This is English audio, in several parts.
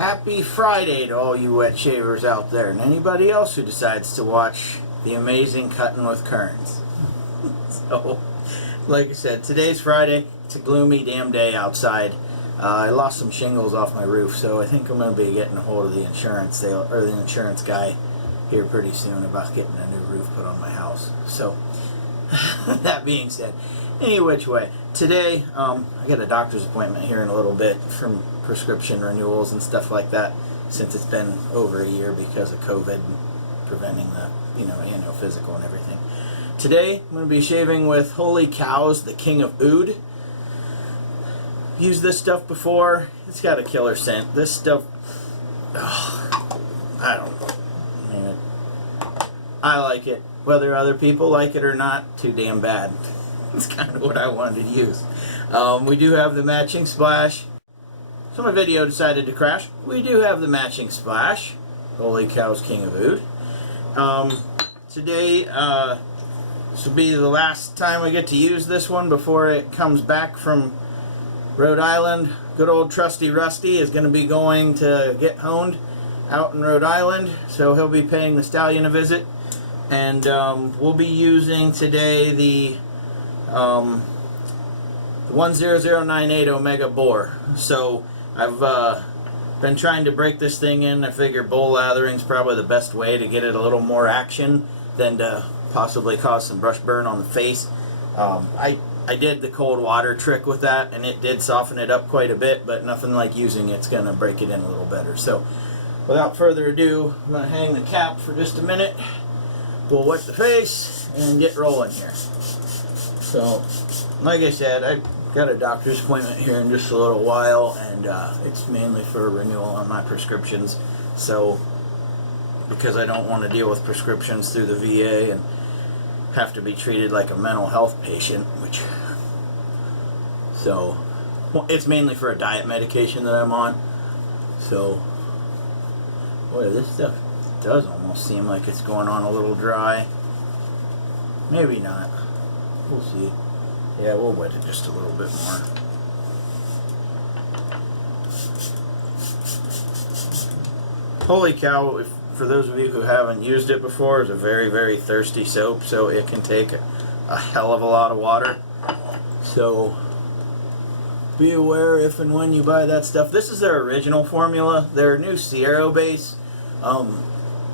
Happy Friday to all you wet shavers out there, and anybody else who decides to watch the amazing Cutting with Kerns. So, like I said, today's Friday. It's a gloomy damn day outside. I lost some shingles off my roof, so I think I'm going to be getting a hold of the insurance guy here pretty soon about getting a new roof put on my house. So, that being said, any which way, today I got a doctor's appointment here in a little bit from prescription renewals and stuff like that, since it's been over a year because of COVID preventing the annual physical and everything. Today I'm going to be shaving with Holy Cows, the King of Oud. Used this stuff before. It's got a killer scent. This stuff, I don't know. Man, I like it. Whether other people like it or not, too damn bad. It's kind of what I wanted to use. We do have the matching splash. So my video decided to crash. We do have the matching splash. Holy Cows, King of Oud. Today, this will be the last time I get to use this one before it comes back from Rhode Island. Good old Trusty Rusty is going to be going to get honed out in Rhode Island. So he'll be paying the stallion a visit. And we'll be using today the 10098 Omega Bore. So I've been trying to break this thing in. I figure bowl lathering is probably the best way to get it a little more action than to possibly cause some brush burn on the face. I did the cold water trick with that, and it did soften it up quite a bit, but nothing like using it's going to break it in a little better. So without further ado, I'm going to hang the cap for just a minute. We'll wet the face and get rolling here. So, like I said, I've got a doctor's appointment here in just a little while, and it's mainly for renewal on my prescriptions. So, because I don't want to deal with prescriptions through the VA and have to be treated like a mental health patient, it's mainly for a diet medication that I'm on. So, boy, this stuff does almost seem like it's going on a little dry. Maybe not. We'll see. Yeah, we'll wet it just a little bit more. Holy Cow, for those of you who haven't used it before, is a very, very thirsty soap, so it can take a hell of a lot of water. So be aware if and when you buy that stuff. This is their original formula. Their new Sierra base,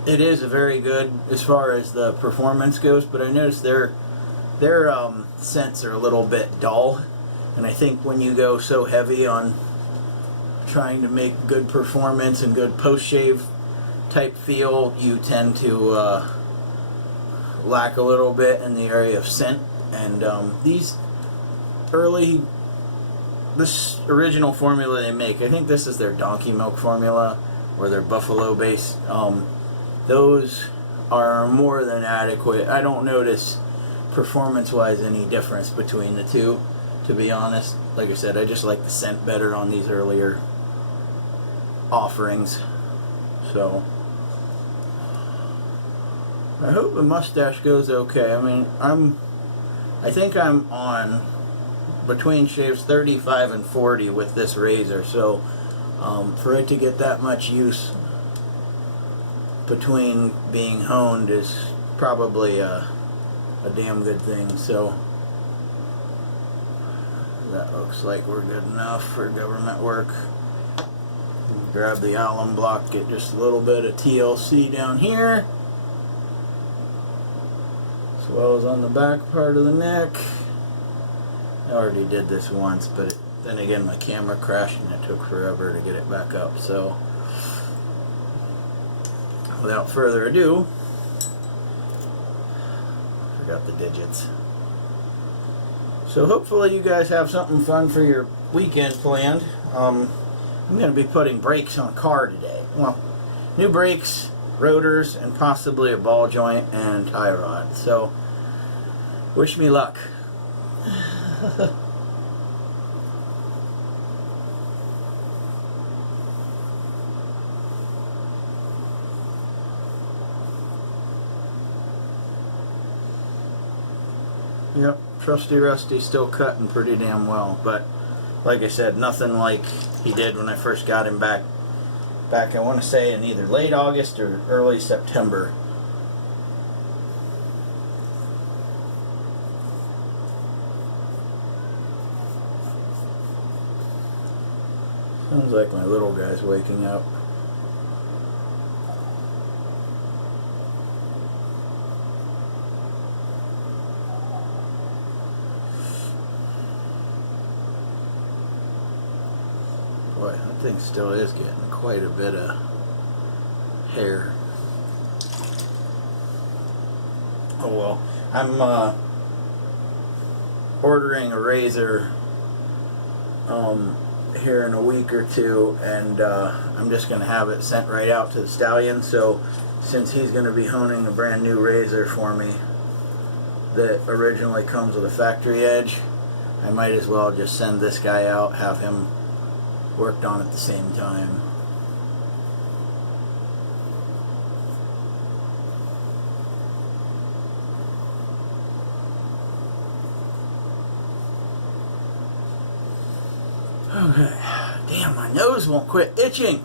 it is very good as far as the performance goes, but I noticed their scents are a little bit dull, and I think when you go so heavy on trying to make good performance and good post-shave type feel, you tend to lack a little bit in the area of scent. And this original formula they make, I think this is their donkey milk formula or their buffalo base. Those are more than adequate. I don't notice performance-wise any difference between the two, to be honest. Like I said, I just like the scent better on these earlier offerings. So I hope the mustache goes okay. I mean, I think I'm on between shaves 35 and 40 with this razor, so for it to get that much use between being honed is probably a damn good thing. So that looks like we're good enough for government work. Grab the alum block, get just a little bit of TLC down here, as well as on the back part of the neck. I already did this once, but then again my camera crashed and it took forever to get it back up. So without further ado, forgot the digits. So hopefully you guys have something fun for your weekend planned. I'm going to be putting brakes on a car today. Well, new brakes, rotors, and possibly a ball joint and tie rod. So wish me luck. Yep, Trusty Rusty's still cutting pretty damn well, but like I said, nothing like he did when I first got him back back, I want to say, in either late August or early September. Sounds like my little guy's waking up. Boy, that thing still is getting quite a bit of hair. Oh well, I'm ordering a razor here in a week or two, and I'm just going to have it sent right out to the stallion. So since he's going to be honing a brand new razor for me that originally comes with a factory edge, I might as well just send this guy out, have him worked on at the same time. Okay. Damn, my nose won't quit itching.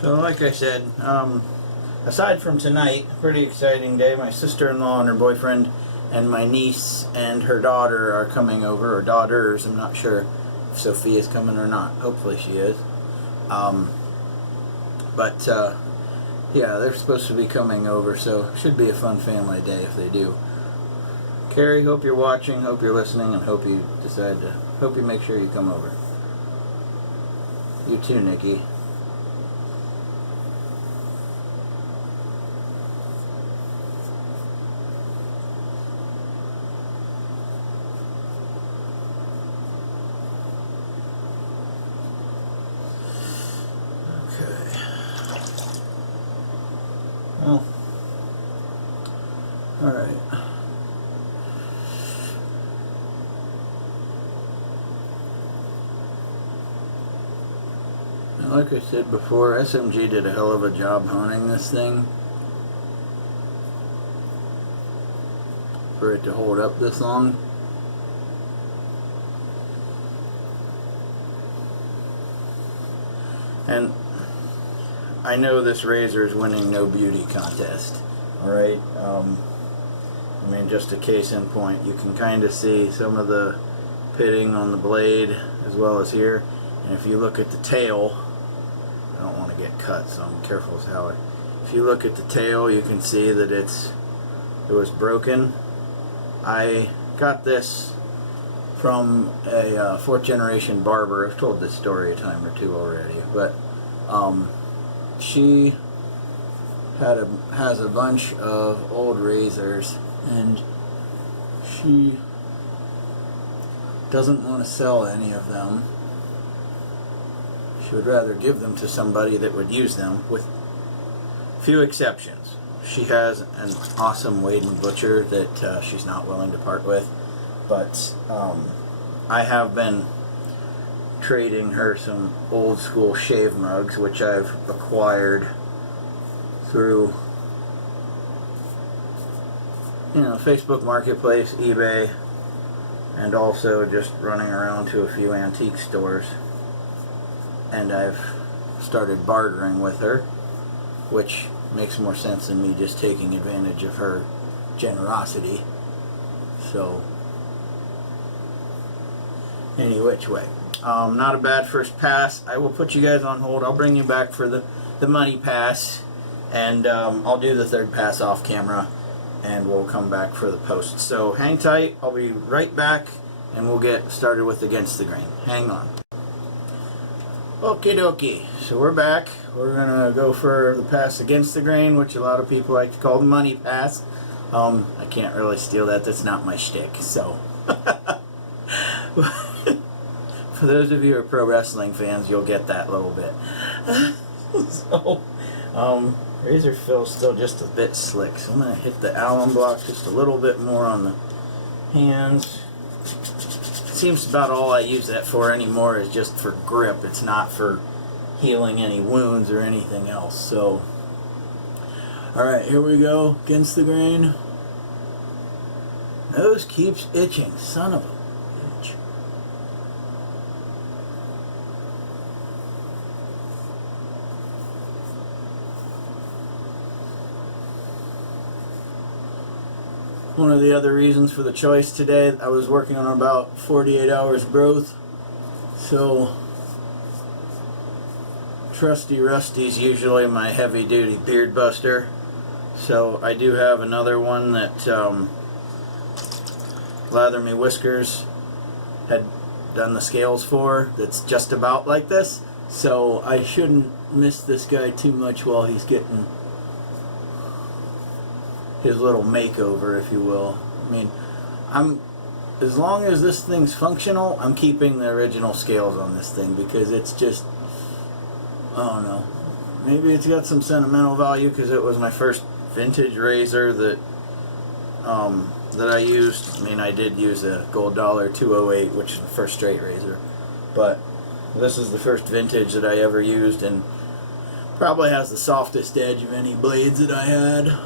So like I said, aside from tonight, pretty exciting day. My sister-in-law and her boyfriend and my niece and her daughter are coming over, or daughters. I'm not sure if Sophia's coming or not. Hopefully she is. Yeah, they're supposed to be coming over, so should be a fun family day if they do. Carrie, hope you're watching, hope you're listening, and hope you make sure you come over. You too, Nikki. Oh. Alright. Like I said before, SMG did a hell of a job honing this thing for it to hold up this long. And I know this razor is winning no beauty contest, alright? I mean, just a case in point, you can kind of see some of the pitting on the blade as well as here. And if you look at the tail, I don't want to get cut, so I'm careful as how if you look at the tail, you can see that it was broken. I got this from a fourth generation barber. I've told this story a time or two already, but she has a bunch of old razors, and she doesn't want to sell any of them. She would rather give them to somebody that would use them, with few exceptions. She has an awesome Wade & Butcher that she's not willing to part with, but I have been trading her some old school shave mugs, which I've acquired through, Facebook Marketplace, eBay, and also just running around to a few antique stores. And I've started bartering with her, which makes more sense than me just taking advantage of her generosity. So, any which way. Not a bad first pass. I will put you guys on hold. I'll bring you back for the money pass, and I'll do the third pass off camera, and we'll come back for the post. So hang tight. I'll be right back, and we'll get started with Against the Grain. Hang on. Okie dokie. So we're back. We're gonna go for the pass Against the Grain, which a lot of people like to call the money pass. I can't really steal that. That's not my shtick. So. For those of you who are pro wrestling fans, you'll get that little bit. So, razor fill's still just a bit slick, so I'm going to hit the alum block just a little bit more on the hands. seems about all I use that for anymore is just for grip. It's not for healing any wounds or anything else. So, alright, here we go. Against the grain. Nose keeps itching. Son of a bitch. One of the other reasons for the choice today, I was working on about 48 hours growth. So, Trusty Rusty's usually my heavy duty beard buster. So I do have another one that Lather Me Whiskers had done the scales for that's just about like this. So I shouldn't miss this guy too much while he's getting his little makeover, if you will. I mean, as long as this thing's functional, I'm keeping the original scales on this thing because it's just, I don't know. Maybe it's got some sentimental value because it was my first vintage razor that I used. I mean, I did use a Gold Dollar 208, which is the first straight razor, but this is the first vintage that I ever used, and probably has the softest edge of any blades that I had.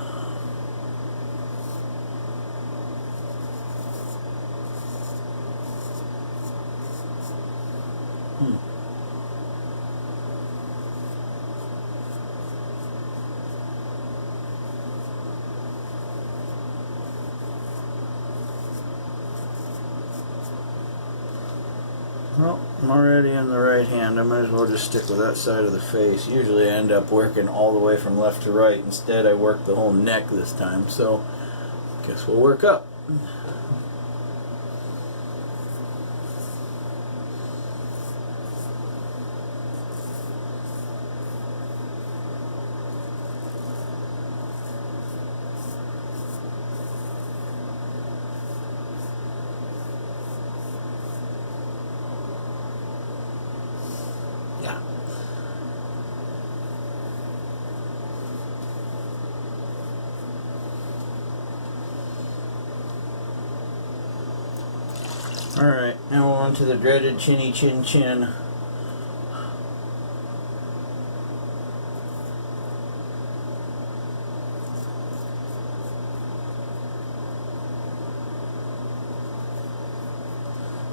Well, I'm already in the right hand. I might as well just stick with that side of the face. Usually I end up working all the way from left to right. Instead, I work the whole neck this time. So, guess we'll work up. Yeah. Alright, now we're on to the dreaded chinny chin chin.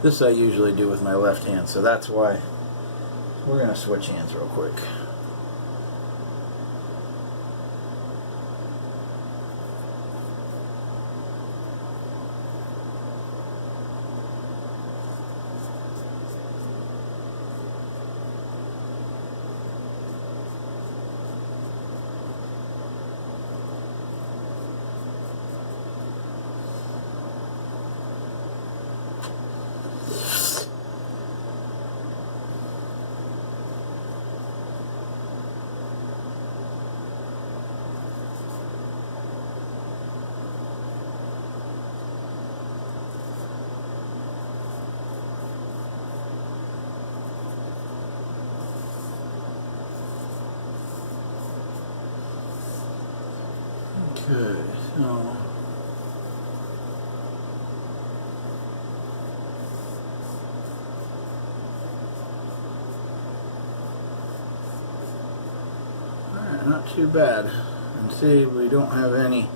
This I usually do with my left hand, so that's why we're going to switch hands real quick. Okay, so alright, not too bad. And see, we don't have any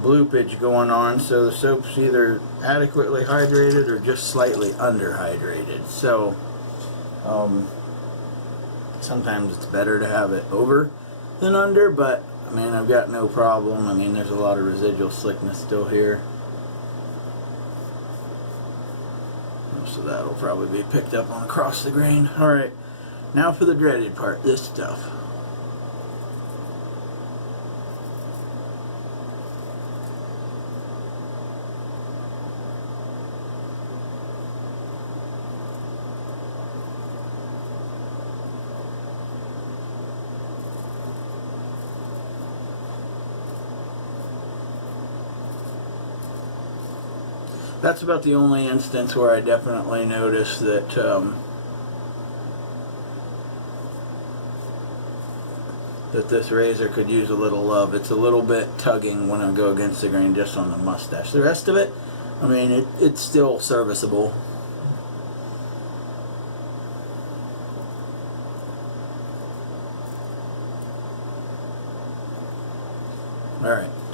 bloopage going on, so the soap's either adequately hydrated or just slightly underhydrated. So sometimes it's better to have it over than under, but I mean, I've got no problem. I mean, there's a lot of residual slickness still here. So that'll probably be picked up on across the grain. Alright, now for the dreaded part, this stuff. That's about the only instance where I definitely notice that that this razor could use a little love. It's a little bit tugging when I go against the grain just on the mustache. The rest of it, I mean, it's still serviceable.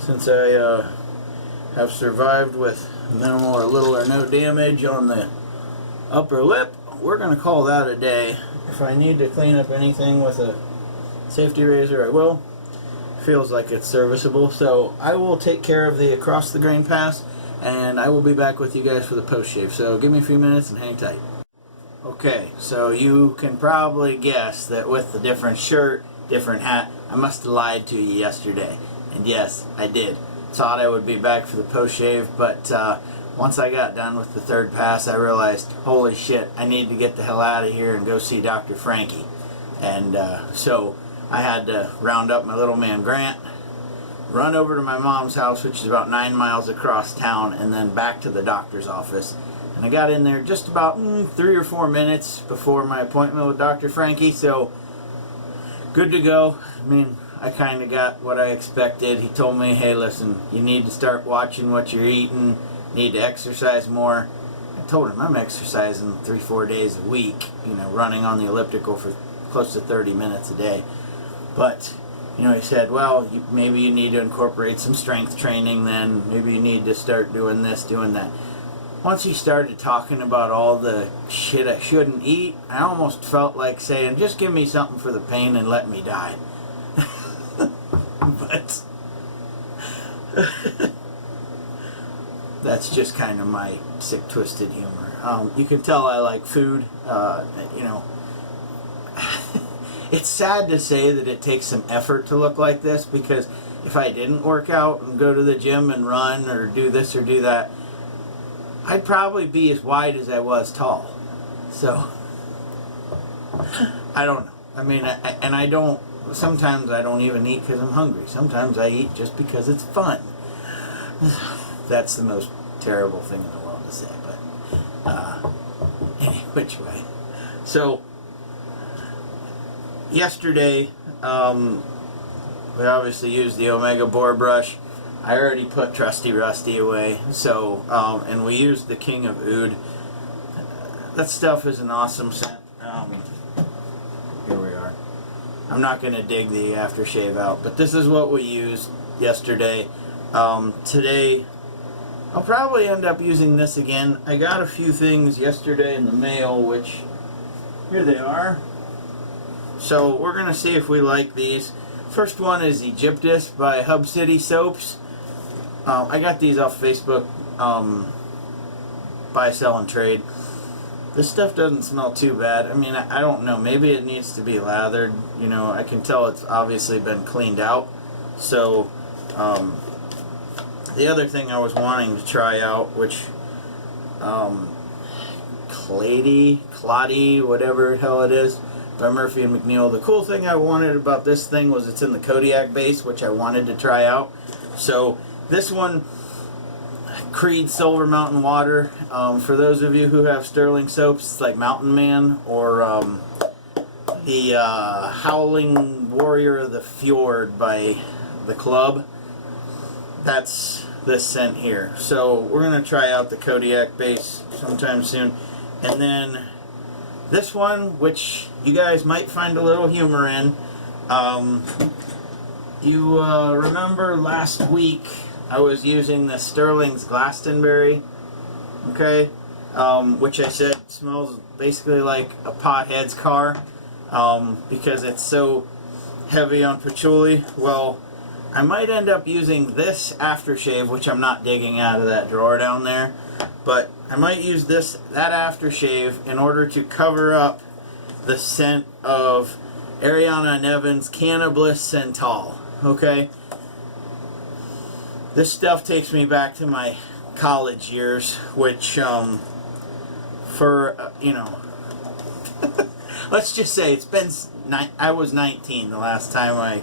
since I have survived with minimal or little or no damage on the upper lip, we're going to call that a day. If I need to clean up anything with a safety razor, I will. Feels like it's serviceable, so I will take care of the across the grain pass, and I will be back with you guys for the post shave. So give me a few minutes and hang tight. Okay, so you can probably guess that with the different shirt, different hat, I must have lied to you yesterday. And yes, I did. Thought I would be back for the post shave, but once I got done with the third pass, I realized, holy shit, I need to get the hell out of here and go see Dr. Frankie. And so I had to round up my little man Grant, run over to my mom's house, which is about 9 miles across town, and then back to the doctor's office. And I got in there just about 3 or 4 minutes before my appointment with Dr. Frankie, so good to go. I mean, I kind of got what I expected. He told me, hey, listen, you need to start watching what you're eating, need to exercise more. I told him I'm exercising 3-4 days a week, you know, running on the elliptical for close to 30 minutes a day. But, you know, he said, well, maybe you need to incorporate some strength training then. Maybe you need to start doing this, doing that. Once he started talking about all the shit I shouldn't eat, I almost felt like saying, just give me something for the pain and let me die. But that's just kind of my sick, twisted humor. You can tell I like food, you know. It's sad to say that it takes some effort to look like this, because if I didn't work out and go to the gym and run or do this or do that, I'd probably be as wide as I was tall. So, I don't know. I mean, sometimes I don't even eat because I'm hungry. Sometimes I eat just because it's fun. That's the most terrible thing in the world to say, but any which way. So, yesterday, we obviously used the Omega Boar Brush. I already put Trusty Rusty away, so, and we used the King of Oud. That stuff is an awesome scent. Here we are. I'm not going to dig the aftershave out, but this is what we used yesterday. Today, I'll probably end up using this again. I got a few things yesterday in the mail, which, here they are. So we're going to see if we like these. First one is Egyptus by Hub City Soaps. I got these off Facebook, buy, sell, and trade. This stuff doesn't smell too bad. I mean, I don't know. Maybe it needs to be lathered. You know, I can tell it's obviously been cleaned out. So, the other thing I was wanting to try out, which, Clady, whatever the hell it is, by Murphy and McNeil. The cool thing I wanted about this thing was it's in the Kodiak base, which I wanted to try out. So this one, Creed Silver Mountain Water. For those of you who have Sterling soaps, it's like Mountain Man or the Howling Warrior of the Fjord by the Club. That's this scent here. So we're going to try out the Kodiak base sometime soon. And then this one, which you guys might find a little humor in. You remember last week I was using the Sterling's Glastonbury, okay, which I said smells basically like a pothead's car, because it's so heavy on patchouli. Well, I might end up using this aftershave, which I'm not digging out of that drawer down there, but I might use that aftershave in order to cover up the scent of Ariana Nevins' Cannabis Centol. Okay? This stuff takes me back to my college years, which, you know, let's just say it's been, I was 19 the last time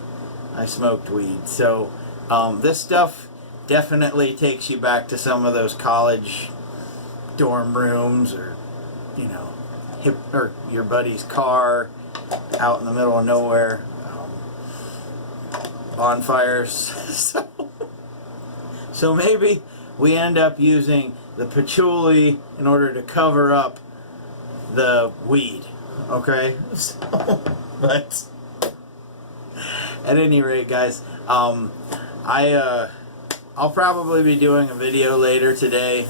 I smoked weed. So, this stuff definitely takes you back to some of those college dorm rooms, or, you know, or your buddy's car out in the middle of nowhere, bonfires. So maybe we end up using the patchouli in order to cover up the weed, okay? So, but at any rate, guys, I I'll probably be doing a video later today.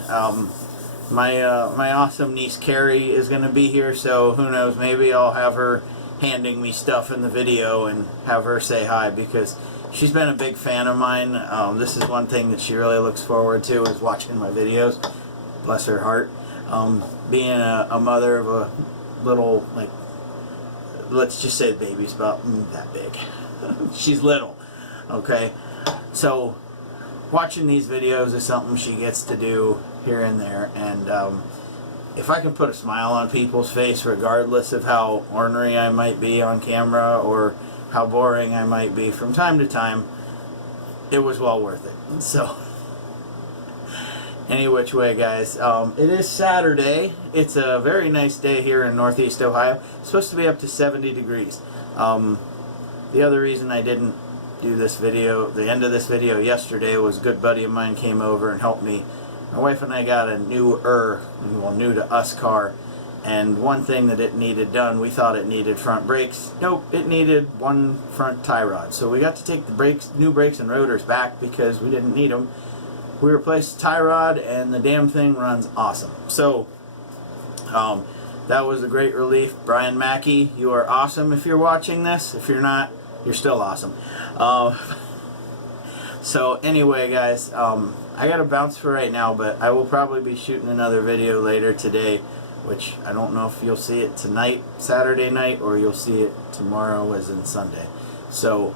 My awesome niece Carrie is going to be here, so who knows, maybe I'll have her handing me stuff in the video and have her say hi, because she's been a big fan of mine. This is one thing that she really looks forward to, is watching my videos. Bless her heart. Being a mother of a little, like, let's just say the baby's about that big. She's little, okay? So watching these videos is something she gets to do here and there, and if I can put a smile on people's face regardless of how ornery I might be on camera or how boring I might be from time to time, it was well worth it. So any which way, guys, it is Saturday. It's a very nice day here in Northeast Ohio. It's supposed to be up to 70 degrees. The other reason I didn't do this video, the end of this video yesterday, was a good buddy of mine came over and helped me. My wife and I got a new to us car, and one thing that it needed done, we thought it needed front brakes. Nope, it needed one front tie rod. So we got to take the new brakes and rotors back because we didn't need them. We replaced the tie rod, and the damn thing runs awesome. So that was a great relief. Brian Mackey, you are awesome if you're watching this. If you're not, you're still awesome. So anyway, guys, I gotta bounce for right now, but I will probably be shooting another video later today, which I don't know if you'll see it tonight, Saturday night, or you'll see it tomorrow, as in Sunday. So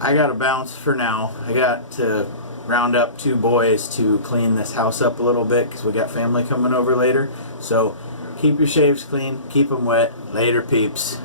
I gotta bounce for now. I got to round up 2 boys to clean this house up a little bit, because we got family coming over later. So keep your shaves clean, keep them wet. Later, peeps.